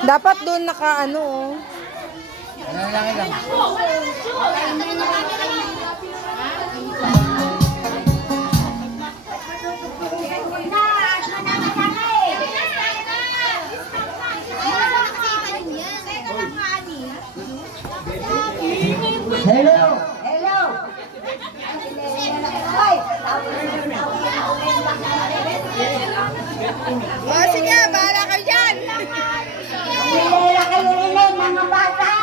Dapat doon naka ano oh. Lang lang. Hello! Hello! Oh, sige, bahala kayo dyan. Pumilera kayo rin mga bata!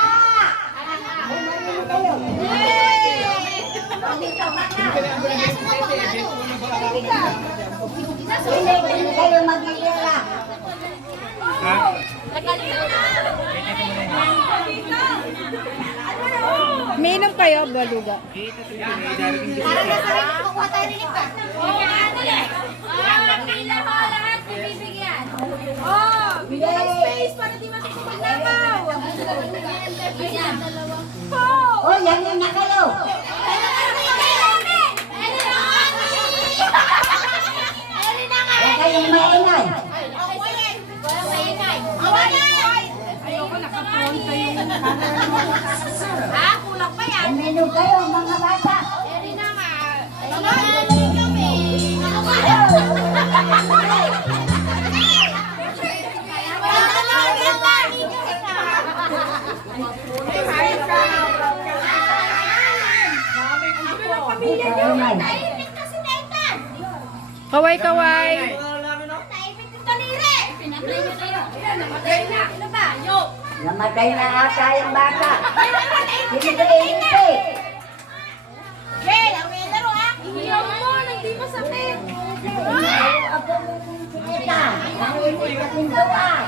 Hindi kayo magilera. Minom kayo, baluga. Para na sa rin, kukuha tayo rin pa. Oo, dali. Pila ho, lahat bibigyan. Oh, bigyan ng space para di matutupag-labaw. Oh, yan yung na kayo. Huwag kayong maingay. Ha? Kulang pa yan. Uminom kayo mga bata. Eri na nga. Kaway-kaway. Namatay na ata yung bata. Hindi ka inuwi. Hey, ang may laro ha. Ihiyaw mo, hindi masakit. Kita, ang inuwi sa pintuan.